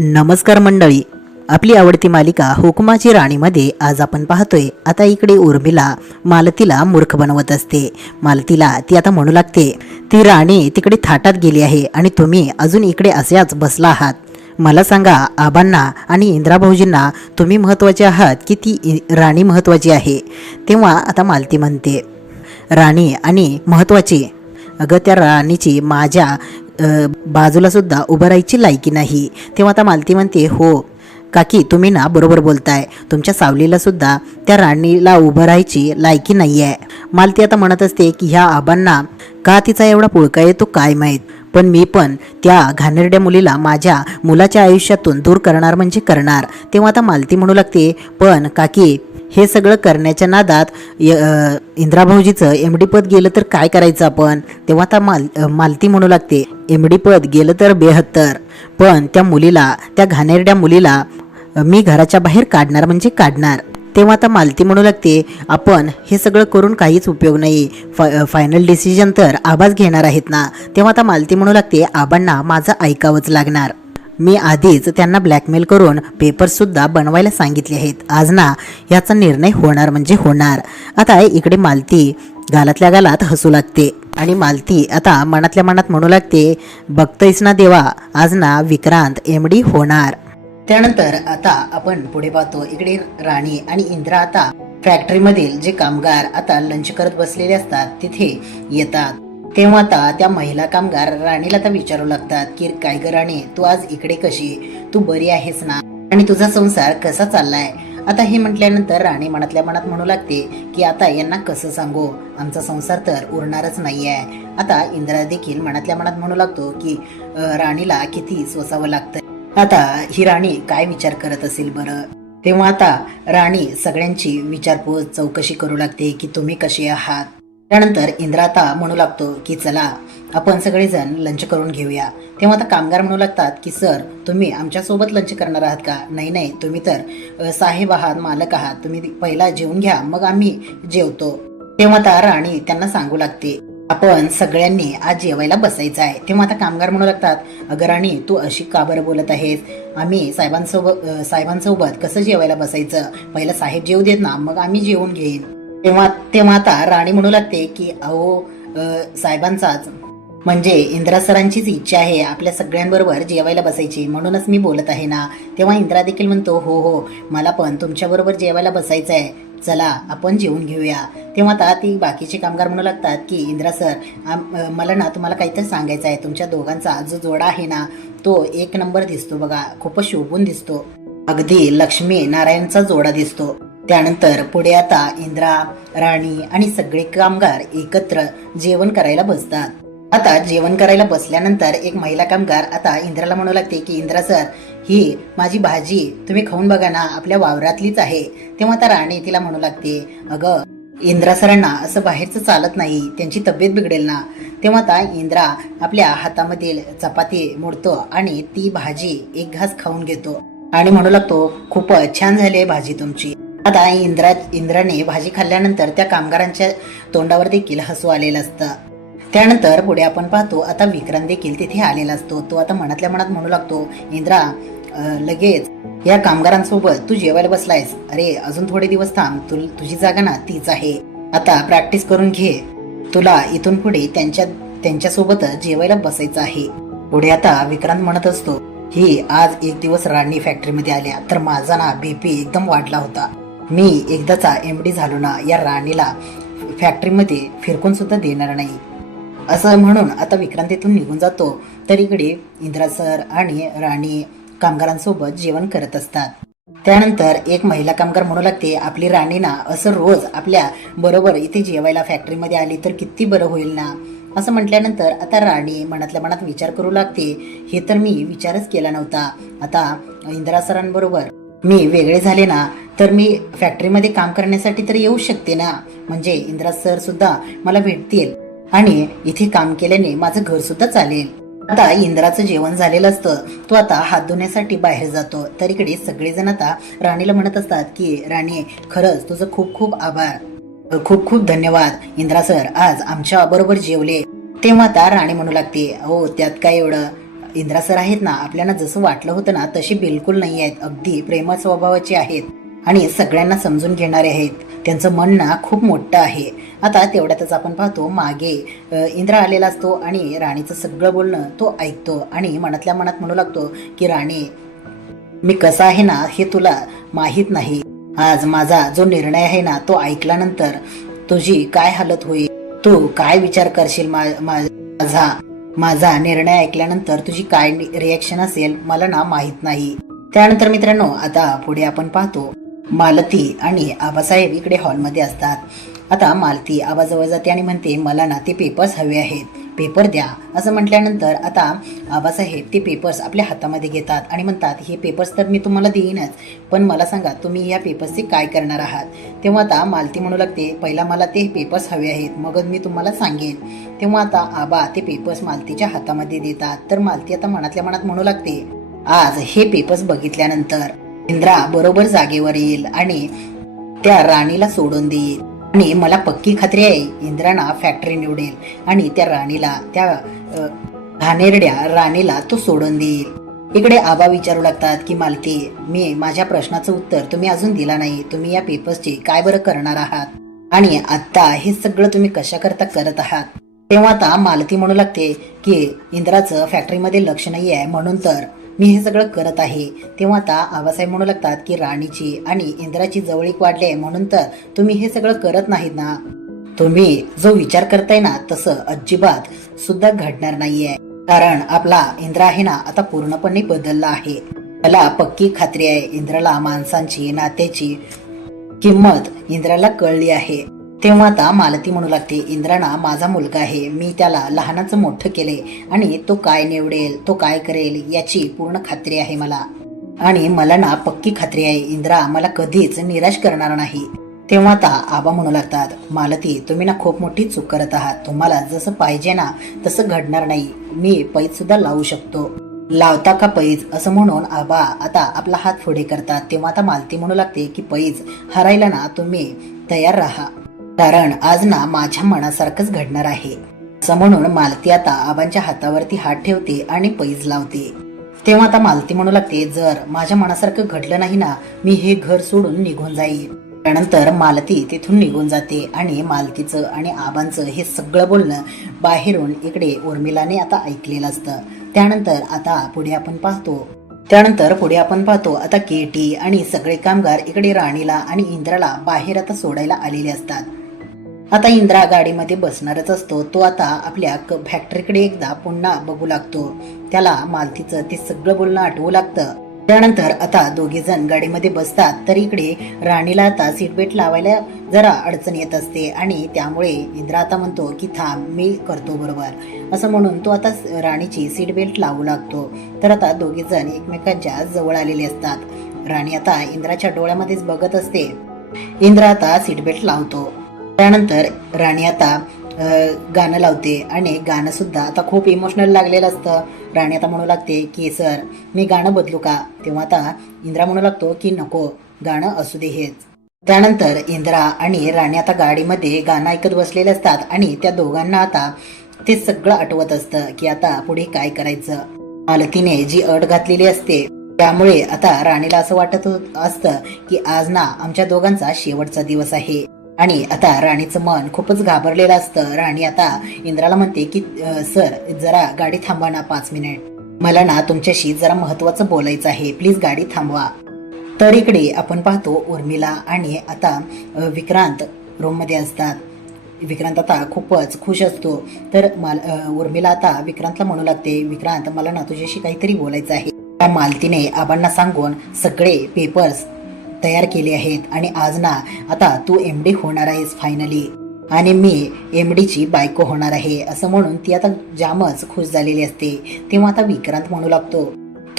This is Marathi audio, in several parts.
नमस्कार मंडळी. आपली आवडती मालिका हुकुमाची राणीमध्ये आज आपण पाहतोय. आता इकडे उर्मिला मालतीला मूर्ख बनवत असते. मालतीला ती आता म्हणू लागते ती राणी तिकडे थाटात गेली आहे आणि तुम्ही अजून इकडे असेच बसला आहात. मला सांगा आबांना आणि इंद्रा भाऊजींना तुम्ही महत्त्वाचे आहात की ती इ- राणी महत्त्वाची आहे? तेव्हा आता मालती म्हणते राणी आणि महत्त्वाची अगं त्या राणीची माझ्या बाजूलासुद्धा उभं राहायची लायकी नाही. तेव्हा आता मालती म्हणते हो काकी तुम्ही ना बरोबर बोलताय. तुमच्या सावलीला सुद्धा त्या राणीला उभं राहायची लायकी नाही आहे मालती आता म्हणत असते की ह्या आबांना का तिचा एवढा पुळका येतो काय माहीत? पण मी पण त्या घाणेरड्या मुलीला माझ्या मुलाच्या आयुष्यातून दूर करणार म्हणजे करणार. तेव्हा आता मालती म्हणू लागते पण काकी हे सगळं करण्याच्या नादात य- एम डी पद गेलं तर काय करायचं आपण? तेव्हा आता माल मालती म्हणू लागते एम डी पद गेलं तर बेहत्तर. पण त्या मुलीला त्या घाणेरड्या मुलीला मी घराच्या बाहेर काढणार म्हणजे काढणार. तेव्हा आता मालती म्हणू लागते आपण हे सगळं करून काहीच उपयोग नाही. फा फायनल डिसिजन तर आबाच घेणार आहेत ना. तेव्हा आता मालती म्हणू लागते आबांना माझं ऐकावंच लागणार. मी आधीच त्यांना ब्लॅकमेल करून पेपर्ससुद्धा बनवायला सांगितले आहेत. आज ना याचा निर्णय होणार म्हणजे होणार. आता इकडे मालती गालातल्या गालात हसू लागते. आणि मालती आता मनातल्या मनात म्हणू लागते बघतोयस ना देवा आज ना विक्रांत एम डी होणार. त्यानंतर आता आपण पुढे पाहतो इकडे राणी आणि इंद्रा आता फॅक्टरीमधील जे कामगार आता लंच करत बसलेले असतात तिथे येतात. तेव्हा आता त्या महिला कामगार राणीला तर विचारू लागतात की काय ग राणी तू आज इकडे कशी? तू बरी आहेस ना? आणि तुझा संसार कसा चाललाय? आता हे म्हटल्यानंतर राणी मनातल्या मनात म्हणू लागते की आता यांना कसं सांगू? आमचा संसार तर उरणारच नाहीये. आता इंद्रा देखील मनातल्या मनात म्हणू लागतो की राणीला किती सोसावं लागतं आता ही राणी काय विचार करत असेल बरं? तेव्हा आता राणी सगळ्यांची विचारपूस चौकशी करू लागते की तुम्ही कसे आहात? त्यानंतर इंद्राता म्हणू लागतो की चला आपण सगळेजण लंच करून घेऊया. तेव्हा आता कामगार म्हणू लागतात की सर तुम्ही आमच्यासोबत लंच करणार आहात का? नाही नाही तुम्ही तर साहेब आहात मालक आहात तुम्ही पहिला जेवून घ्या मग आम्ही जेवतो. तेव्हा आता राणी त्यांना सांगू लागते आपण सगळ्यांनी आज जेवायला बसायचं आहे. तेव्हा आता कामगार म्हणू लागतात अगं राणी तू अशी का बरं बोलत आहेस? आम्ही साहेबांसोबत साहेबांसोबत कसं जेवायला बसायचं? पहिला साहेब जेवू देत ना मग आम्ही जेवून घेईन. तेव्हा तेव्हा आता राणी म्हणू लागते की अहो साहेबांचाच. म्हणजे इंदिरा सरांचीच इच्छा आहे आपल्या सगळ्यांबरोबर जेवायला बसायची. म्हणूनच मी बोलत आहे ना. तेव्हा इंदिरा देखील म्हणतो हो हो मला पण तुमच्याबरोबर जेवायला बसायचं आहे चला आपण जेवून घेऊया. तेव्हा आता ती बाकीचे कामगार म्हणू लागतात की इंदिरा सर मला ना तुम्हाला काहीतरी सांगायचं आहे. तुमच्या दोघांचा जो जोडा आहे ना तो एक नंबर दिसतो बघा. खूपच शोभून दिसतो. अगदी लक्ष्मी नारायणचा जोडा दिसतो. त्यानंतर पुढे आता इंद्रा राणी आणि सगळे कामगार एकत्र जेवण करायला बसतात. आता जेवण करायला बसल्यानंतर एक महिला कामगार आता इंद्राला म्हणू लागते की इंद्रा सर ही माझी भाजी तुम्ही खाऊन बघा ना आपल्या वावरातलीच आहे. तेव्हा आता राणी तिला म्हणू लागते अगं इंद्रा सरांना असं बाहेरचं चालत नाही त्यांची तब्येत बिघडेल ना. तेव्हा आता इंद्रा आपल्या हातामधील चपाती मोडतो आणि ती भाजी एक घास खाऊन घेतो. आणि म्हणू लागतो खूपच छान झाली आहे भाजी तुमची. आता इंद्रा इंद्राने भाजी खाल्ल्यानंतर त्या कामगारांच्या तोंडावर देखील हसू आलेलं असतं. त्यानंतर पुढे आपण पाहतो आता विक्रांत देखील तिथे आलेला असतो. तो आता मनातल्या मनात म्हणू लागतो इंद्रा लगेच. या कामगारांसोबत तू जेवायला बसलायस. अरे अजून थोडे दिवस थांब. तु, तुझी जागा ना तीच आहे. आता प्रॅक्टिस करून घे. तुला इथून पुढे त्यांच्या त्यांच्यासोबतच जेवायला बसायचं आहे. पुढे आता विक्रांत म्हणत असतो ही आज एक दिवस राणी फॅक्टरीमध्ये आल्या. तर माझा ना बीपी एकदम वाढला होता. मी एकदाचा एम डी झालो ना या राणीला फॅक्टरीमध्ये फिरकून सुद्धा देणार नाही. असं म्हणून आता विक्रांतीतून निघून जातो. तर इकडे इंदिरा सर आणि राणी कामगारांसोबत जेवण करत असतात. त्यानंतर एक महिला कामगार म्हणू लागते आपली राणी ना असं रोज आपल्या बरोबर इथे जेवायला फॅक्टरीमध्ये आली तर किती बरं होईल ना? असं म्हटल्यानंतर आता राणी मनातल्या मनात विचार करू लागते. हे तर मी विचारच केला नव्हता. आता इंदिरा सरांबरोबर मी वेगळे झाले ना तर मी फॅक्टरीमध्ये काम करण्यासाठी तर येऊ शकते ना? म्हणजे इंद्रा सर सुद्धा मला भेटतील. आणि इथे काम केल्याने माझं घर सुद्धा चालेल. आता इंद्राचं जेवण झालेलं असतं. तो आता हात धुण्यासाठी बाहेर जातो. तर इकडे सगळेजण आता राणीला म्हणत असतात की राणी खरंच तुझं खूप खूप आभार. खूप खूप धन्यवाद. इंद्रा सर आज आमच्या बरोबर जेवले. तेव्हा आता राणी म्हणू लागते हो त्यात काय एवढं? इंद्रा सर आहेत ना आपल्याला जसं वाटलं होतं ना तशी बिलकुल नाही आहेत. अगदी प्रेम स्वभावाची आहेत. आणि सगळ्यांना समजून घेणारे आहेत. त्यांचं मन ना खूप मोठं आहे. आता तेवढ्यातच आपण पाहतो मागे इंद्र इंद्रा आलेला असतो आणि राणीचं सगळं बोलणं तो ऐकतो आणि मनातल्या मनात म्हणू लागतो की राणी मी कसा आहे ना हे तुला माहीत नाही. आज माझा जो निर्णय आहे ना तो ऐकल्यानंतर तुझी काय हालत होईल? तू काय विचार करशील माझा? माझा निर्णय ऐकल्यानंतर तुझी काय रिॲक्शन असेल? मला ना माहीत नाही. त्यानंतर मित्रांनो आता पुढे आपण पाहतो मालती आणि आबासाहेब इकडे हॉलमध्ये असतात. आता मालती आबाजवळ जाते आणि म्हणते मला ना ते पेपर्स हवे आहेत. पेपर द्या. असं म्हटल्यानंतर आता आबासाहेब ते पेपर्स आपल्या हातामध्ये घेतात आणि म्हणतात हे पेपर्स तर मी तुम्हाला देईनच पण मला सांगा तुम्ही या पेपर्सचे काय करणार आहात? तेव्हा आता मालती म्हणू लागते पहिला मला ते पेपर्स हवे आहेत मगच मी तुम्हाला सांगेन. तेव्हा आता आबा ते पेपर्स मालतीच्या हातामध्ये देतात. तर मालती आता मनातल्या मनात म्हणू लागते आज हे पेपर्स बघितल्यानंतर इंद्रा बरोबर जागेवर येईल आणि त्या राणीला सोडून देईल. आणि मला पक्की खात्री आहे इंद्राना फॅक्टरी निवडेल आणि त्या राणीला त्या अ, घाणेरड्या राणीला तो सोडून देईल. इकडे आबा विचारू लागतात की मालती मी माझ्या प्रश्नाचं उत्तर तुम्ही अजून दिला नाही. तुम्ही या पेपर्सची काय बरं करणार आहात? आणि आत्ता हे सगळं तुम्ही कशाकरता करत आहात? तेव्हा आता मालती म्हणू लागते की इंद्राचं फॅक्टरीमध्ये लक्ष नाही आहे म्हणून तर मी हे सगळं करत आहे. तेव्हा आता आबासाहेब म्हणू लागतात की राणीची आणि इंद्राची जवळीक वाढली आहे म्हणून तर तुम्ही हे सगळं करत नाहीत ना? तुम्ही जो विचार करताय ना तसं अजिबात सुद्धा घडणार नाहीये. कारण आपला इंद्र आहे ना आता पूर्णपणे बदलला आहे. त्याला पक्की खात्री आहे इंद्राला माणसांची नात्याची किंमत इंद्राला कळली आहे. तेव्हा आता मालती म्हणू लागते इंद्राणा माझा मुलगा आहे. मी त्याला लहानाचं मोठं केले आणि तो काय निवडेल तो काय करेल याची पूर्ण खात्री आहे मला. आणि मला ना पक्की खात्री आहे इंद्रा मला कधीच निराश करणार नाही. तेव्हा आता आबा म्हणू लागतात मालती तुम्ही ना खूप मोठी चूक करत आहात. तुम्हाला जसं पाहिजे ना तसं घडणार नाही. मी पैज सुद्धा लावू शकतो. लावता का पैज? असं म्हणून आबा आता आपला हात पुढे करतात. तेव्हा आता मालती म्हणू लागते की पैज हरायला ना तुम्ही तयार राहा. कारण आज ना माझ्या मनासारखंच घडणार आहे. असं म्हणून मालती आता आबांच्या हातावरती हात ठेवते आणि पैज लावते. तेव्हा आता मालती म्हणू लागते जर माझ्या मनासारखं घडलं नाही ना मी हे घर सोडून निघून जाईल त्यानंतर मालती तिथून निघून जाते आणि मालतीचं आणि आबांचं हे सगळं बोलणं बाहेरून इकडे उर्मिलाने आता ऐकलेलं असतं. त्यानंतर आता पुढे आपण पाहतो. त्यानंतर पुढे आपण पाहतो आता केटी आणि सगळे कामगार इकडे राणीला आणि इंद्राला बाहेर आता सोडायला आलेले असतात. आता इंद्रा गाडीमध्ये बसणारच असतो. तो आता आपल्या क- फॅक्टरीकडे एकदा पुन्हा बघू लागतो. त्याला मालतीचं ते सगळं बोलणं आठवू लागतं. त्यानंतर आता दोघे जण गाडीमध्ये बसतात. तर इकडे राणीला आता सीटबेल्ट लावायला जरा अडचण येत असते आणि त्यामुळे इंद्रा आता म्हणतो की थांब मी करतो बरोबर. असं म्हणून तो आता राणीची सीट बेल्ट लावू लागतो. तर आता दोघे जण एकमेकांच्या जवळ आलेले असतात. राणी आता इंद्राच्या डोळ्यामध्येच बघत असते. इंद्रा आता सीट बेल्ट लावतो. त्यानंतर राणी आता गाणं लावते आणि गाणं सुद्धा आता खूप इमोशनल लागलेलं असतं. राणी आता म्हणू लागते की सर मी गाणं बदलू का? तेव्हा आता इंद्रा म्हणू लागतो की नको गाणं असू दे हेच. त्यानंतर इंद्रा आणि राणी आता गाडीमध्ये गाणं ऐकत बसलेले असतात आणि त्या दोघांना आता ते सगळं आठवत असतं की आता पुढे काय करायचं? मालतीने जी अट घातलेली असते त्यामुळे आता राणीला असं वाटत असतं की आज ना आमच्या दोघांचा शेवटचा दिवस आहे. आणि आता राणीचं मन खूपच घाबरलेलं असतं. राणी आता इंद्राला म्हणते की सर जरा गाडी थांबवा ना पाच मिनिट. मला ना तुमच्याशी जरा महत्वाचं बोलायचं आहे. प्लीज गाडी थांबवा. तर इकडे आपण पाहतो उर्मिला आणि आता विक्रांत रूममध्ये असतात. विक्रांत आता खूपच खुश असतो. तर माल उर्मिला आता विक्रांतला म्हणू लागते विक्रांत मला ना तुझ्याशी काहीतरी बोलायचं आहे. त्या मालतीने आबांना सांगून सगळे पेपर्स तयार केले आहेत आणि आज ना आता तू एम डी होणार आहेस फायनली आणि मी एम डीची बायको होणार आहे असं म्हणून ती आता जामच खुश झालेली असते. तेव्हा आता विक्रांत म्हणू लागतो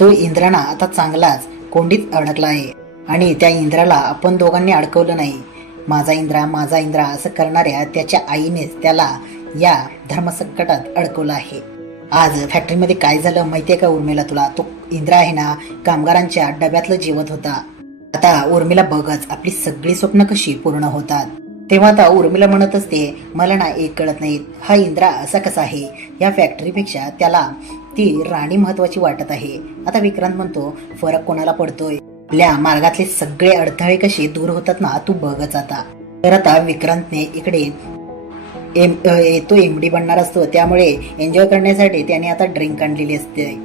तो इंद्राना आता चांगलाच कोंडीत अडकला आहे आणि त्या इंद्राला आपण दोघांनी अडकवलं नाही. माझा इंद्रा माझा इंद्रा असं करणाऱ्या त्याच्या आईनेच त्याला या धर्मसंकटात अडकवलं आहे. आज फॅक्टरीमध्ये काय झालं माहितीये का उर्मिला तुला? तो इंद्रा आहे ना कामगारांच्या डब्यातलं जेवत होता. आता उर्मिला बघच आपली सगळी स्वप्न कशी पूर्ण होतात. तेव्हा आता उर्मिला म्हणत असते मला ना एक कळत नाही हा इंद्रा असा कसा आहे? या फॅक्टरीपेक्षा त्याला ती राणी महत्वाची वाटत आहे. आता विक्रांत म्हणतो फरक कोणाला पडतोय? आपल्या मार्गातले सगळे अडथळे कसे दूर होतात ना तू बघच आता. तर आता विक्रांतने इकडे एम तो एम डी बनणार असतो. त्यामुळे एन्जॉय करण्यासाठी त्याने आता ड्रिंक आणलेली असते.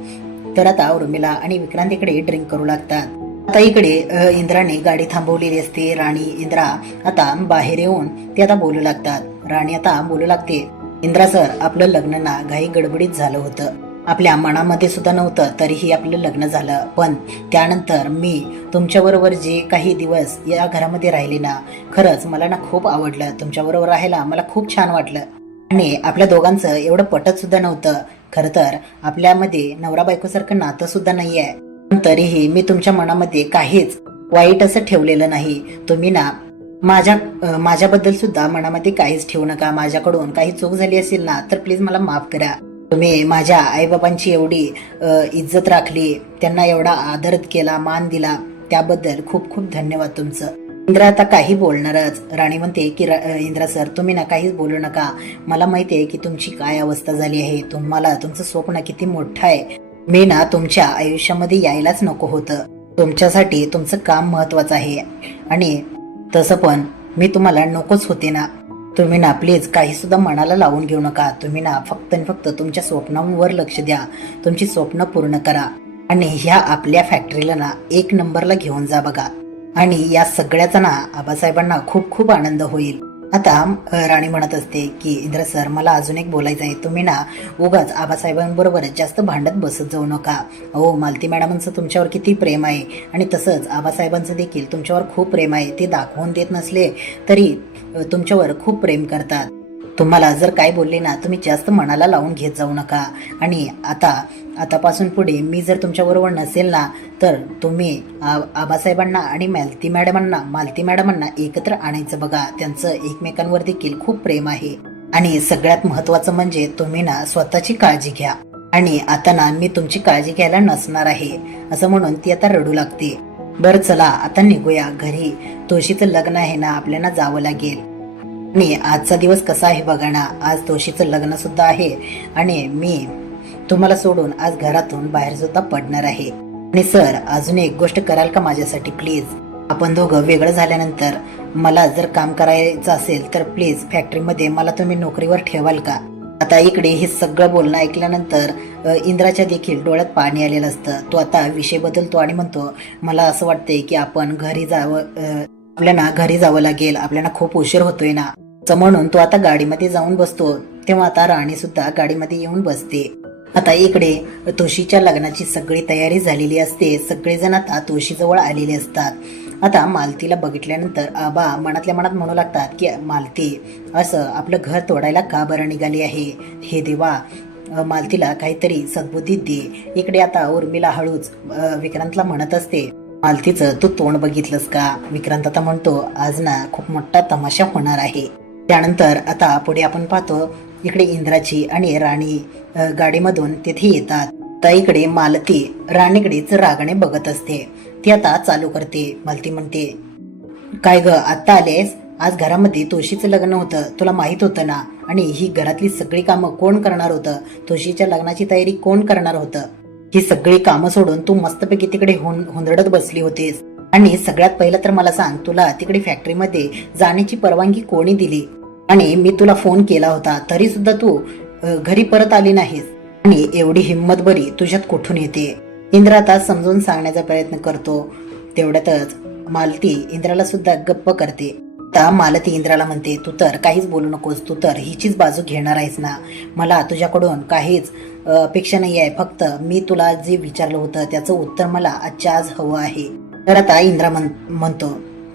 तर आता उर्मिला आणि विक्रांत इकडे ड्रिंक करू लागतात. आता इकडे इंद्राने गाडी थांबवलेली असते. राणी इंद्रा आता बाहेर येऊन ते आता बोलू लागतात. राणी आता बोलू लागते इंद्रा सर आपलं लग्न ना घाई गडबडीत झालं होतं. आपल्या मनामध्ये सुद्धा नव्हतं तरीही आपलं लग्न झालं. पण त्यानंतर मी तुमच्याबरोबर जे काही दिवस या घरामध्ये राहिले ना खरंच मला ना खूप आवडलं. तुमच्याबरोबर राहायला मला खूप छान वाटलं. आणि आपल्या दोघांचं एवढं पटत सुद्धा नव्हतं. खरं तर आपल्यामध्ये नवरा बायकोसारखं नातं सुद्धा नाही आहे तरीही मी तुमच्या मनामध्ये काहीच वाईट असं ठेवलेलं नाही. तुम्ही ना माझ्या माझ्याबद्दल सुद्धा मनामध्ये काहीच ठेवू नका. माझ्याकडून काही चूक झाली असेल ना तर प्लीज मला माफ करा. तुम्ही माझ्या आईबाबांची एवढी इज्जत राखली त्यांना एवढा आदर केला मान दिला त्याबद्दल खूप खूप धन्यवाद तुमचं. इंद्रा आता काही बोलणारच. राणी म्हणते की रा- इंद्रा सर तुम्ही ना काहीच बोलू नका. मला माहिती आहे की तुमची काय अवस्था झाली आहे. तुम्हाला तुमचं स्वप्न किती मोठं आहे. मी ना तुमच्या आयुष्यामध्ये यायलाच नको होतं. तुमच्यासाठी तुमचं काम महत्वाचं आहे. आणि तसं पण मी तुम्हाला नकोच होते ना. तुम्ही ना प्लीज काही सुद्धा मनाला लावून घेऊ नका. तुम्ही ना फक्त आणि फक्त तुमच्या स्वप्नांवर लक्ष द्या. तुमची स्वप्न पूर्ण करा. आणि ह्या आपल्या फॅक्टरीला ना एक नंबरला घेऊन जा बघा. आणि या सगळ्याचा ना आबासाहेबांना खूप खूप आनंद होईल. आता राणी म्हणत असते की इंद्र सर मला अजून एक बोलायचं आहे. तुम्ही ना उगाच आबासाहेबांबरोबर जास्त भांडत बसत जाऊ नका. हो मालती मॅडमांचं तुमच्यावर किती प्रेम आहे. आणि तसंच आबासाहेबांचं देखील तुमच्यावर खूप प्रेम आहे. ते दाखवून देत नसले तरी तुमच्यावर खूप प्रेम करतात. तुम्हाला जर काय बोलले ना तुम्ही जास्त मनाला लावून घेत जाऊ नका. आणि आता आतापासून पुढे मी जर तुमच्याबरोबर नसेल ना तर तुम्ही आ- आबासाहेबांना आणि मालती मॅडमांना मालती मॅडमांना एकत्र आणायचं बघा. त्यांचं एकमेकांवर देखील खूप प्रेम आहे. आणि सगळ्यात महत्वाचं म्हणजे तुम्ही ना स्वतःची काळजी घ्या. आणि आता ना मी तुमची काळजी घ्यायला नसणार आहे. असं म्हणून ती आता रडू लागते. बरं चला आता निघूया. घरी तुळशीचं लग्न आहे ना आपल्याला जावं लागेल. मी आजचा दिवस कसा आहे बघा ना आज तोशीचं लग्न सुद्धा आहे आणि मी तुम्हाला सोडून आज घरातून बाहेर सुद्धा पडणार आहे. आणि सर अजून एक गोष्ट कराल का माझ्यासाठी प्लीज? आपण दोघं वेगळं झाल्यानंतर मला जर काम करायचं असेल तर प्लीज फॅक्टरीमध्ये मला तुम्ही नोकरीवर ठेवाल का? आता इकडे हे सगळं बोलणं ऐकल्यानंतर इंद्राच्या देखील डोळ्यात पाणी आलेलं असतं. तो आता विषय बदलतो आणि म्हणतो मला असं वाटतंय की आपण घरी जावं आपल्याला घरी जावं लागेल. आपल्याला खूप उशीर होतोय ना. म्हणून तो आता गाडीमध्ये जाऊन बसतो. तेव्हा आता राणी सुद्धा गाडीमध्ये येऊन बसते. आता इकडे तुळशीच्या लग्नाची सगळी तयारी झालेली असते. सगळेजण आता तुळशीजवळ आलेले असतात. आता मालतीला बघितल्यानंतर आबा मनातल्या मनात म्हणू लागतात की मालती असं आपलं घर तोडायला का बरं निघाली आहे? हे देवा मालतीला काहीतरी सद्बुद्धी दे. इकडे आता उर्मिला हळूच विक्रांतला म्हणत असते. मालतीचं तू तोंड बघितलंस का? विक्रांत आता म्हणतो आज ना खूप मोठा तमाशा होणार आहे. त्यानंतर आता पुढे आपण पाहतो इकडे इंद्राची आणि राणी गाडीमधून तिथे येतात. तर इकडे मालती राणीकडेच रागाने बघत असते. ती आता चालू करते. मालती म्हणते काय ग आत्ता आलेस? आज घरामध्ये तुळशीचं लग्न होतं. तुला माहीत होतं ना? आणि ही घरातली सगळी कामं कोण करणार होतं? तुळशीच्या लग्नाची तयारी कोण करणार होतं? ही सगळी कामं सोडून तू मस्तपैकी तिकडे हुं हुंदडत बसली होतीस. आणि सगळ्यात पहिलं तर मला सांग तुला तिकडे फॅक्टरीमध्ये जाण्याची परवानगी कोणी दिली? आणि मी तुला फोन केला होता तरी सुद्धा तू घरी परत आली नाहीस. आणि एवढी हिंमत बरी तुझ्यात कुठून येते? इंद्र आता समजून सांगण्याचा प्रयत्न करतो. तेवढ्यातच मालती इंद्राला सुद्धा गप्प करते. आता मालती इंद्राला म्हणते तू तर काहीच बोलू नकोस तू तर हिचीच बाजू घेणार आहेस ना. मला तुझ्याकडून काहीच अपेक्षा नाही आहे फक्त मी तुला जे विचारलं होतं त्याचं उत्तर मला आजच्या आज हवं आहे. तर आता इंद्रा म्हण म्हणतो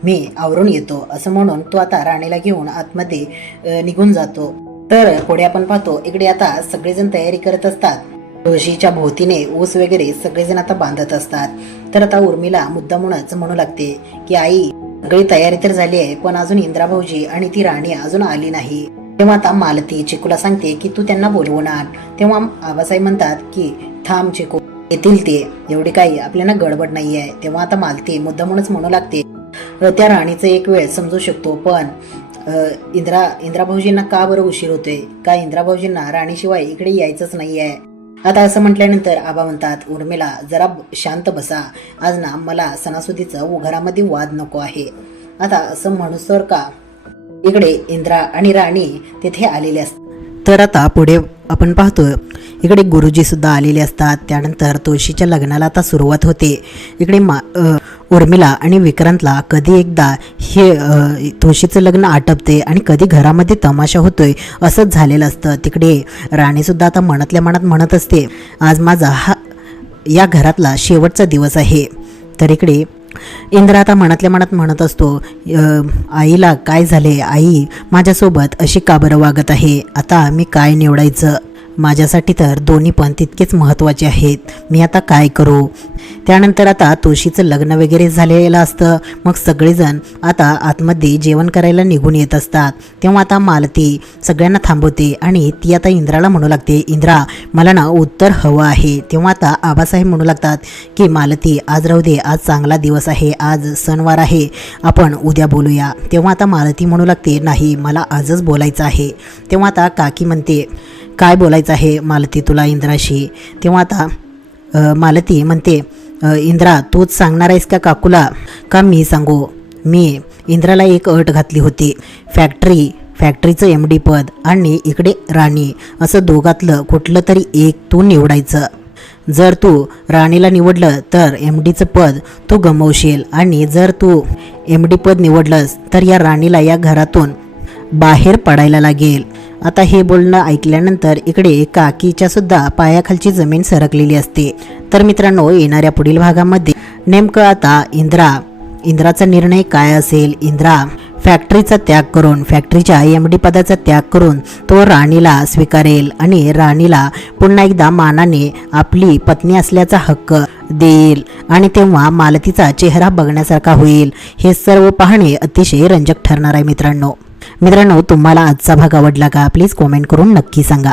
मी आवरून येतो. असं म्हणून तो आता राणीला घेऊन आतमध्ये निघून जातो. तर पुढे आपण पाहतो इकडे आता सगळेजण तयारी करत असतात. तुळशीच्या भोवतीने ऊस वगैरे सगळेजण आता बांधत असतात. तर आता उर्मिला मुद्दामूनच म्हणू लागते की आई सगळी तयारी तर झाली आहे पण अजून इंद्रा भाऊजी आणि ती राणी अजून आली नाही. तेव्हा आता मालती चिकूला सांगते की तू त्यांना बोलवणार तेव्हा आबासाहेब म्हणतात की थांब चिकू येतील ते. एवढी काही आपल्याला गडबड नाही आहे तेव्हा आता मालती म्हणूनच म्हणू लागते. त्या राणीचं एक वेळ समजू शकतो पण इंद्रा इंद्रा भाऊजींना का बरं उशीर होतोय? का इंद्रा भाऊजींना राणीशिवाय इकडे यायचंच नाही आहे आता असं म्हटल्यानंतर आबा म्हणतात उर्मिला जरा शांत बसा. आज ना मला सणासुदीचं घरामध्ये वाद नको आहे. आता असं म्हणूसर का? इकडे इंद्रा आणि राणी तिथे आलेले असतात. तर आता पुढे आपण पाहतो इकडे गुरुजी सुद्धा आलेले असतात. त्यानंतर तुळशीच्या लग्नाला आता सुरुवात होते. इकडे मा उर्मिला आणि विक्रांतला कधी एकदा हे तुळशीचं लग्न आटपते आणि कधी घरामध्ये तमाशा होतोय असंच झालेलं असतं. तिकडे राणीसुद्धा आता मनातल्या मनात म्हणत असते आज माझा हा या घरातला शेवटचा दिवस आहे. तर इकडे इंद्र आता मनातल्या मनात म्हणत असतो आईला काय झाले? आई माझ्यासोबत अशी का बरं वागत आहे? आता मी काय निवडायचं? माझ्यासाठी तर दोन्ही पण तितकेच महत्त्वाचे आहेत. मी आता काय करू? त्यानंतर आता तुळशीचं लग्न वगैरे झालेलं असतं. मग सगळेजण आता आतमध्ये जेवण करायला निघून येत असतात. तेव्हा आता मालती सगळ्यांना थांबवते आणि ती आता इंद्राला म्हणू लागते इंद्रा मला ना उत्तर हवं आहे. तेव्हा आता आबासाहेब म्हणू लागतात की मालती आज राहू दे. आज चांगला दिवस आहे. आज सणवार आहे. आपण उद्या बोलूया. तेव्हा आता मालती म्हणू लागते नाही मला आजच बोलायचं आहे. तेव्हा आता काकी म्हणते काय बोलायचं आहे मालती तुला इंद्राशी? तेव्हा आता मालती म्हणते इंद्रा तूच सांगणार आहेस का काकूला? का मी सांगू? मी इंद्राला एक अट घातली होती. फॅक्टरी फॅक्टरीचं एम डी पद आणि इकडे राणी असं दोघातलं कुठलं तरी एक तू निवडायचं. जर तू राणीला निवडलं तर एम डीचं पद तू गमवशील आणि जर तू एम डी पद निवडलंस तर या राणीला या घरातून बाहेर पडायला लागेल. आता हे बोलणं ऐकल्यानंतर इकडे काकीच्या सुद्धा पायाखालची जमीन सरकलेली असते. तर मित्रांनो येणाऱ्या पुढील भागामध्ये नेमकं आता इंद्रा इंद्राचा निर्णय काय असेल? इंद्रा फॅक्टरीचा त्याग करून फॅक्टरीच्या एम डी पदाचा त्याग करून तो राणीला स्वीकारेल आणि राणीला पुन्हा एकदा मानाने आपली पत्नी असल्याचा हक्क देईल आणि तेव्हा मालतीचा चेहरा बघण्यासारखा होईल. हे सर्व पाहणे अतिशय रंजक ठरणार आहे मित्रांनो. मित्रांनो तुम्हाला आजचा भाग आवडला का? प्लीज कॉमेंट करून नक्की सांगा.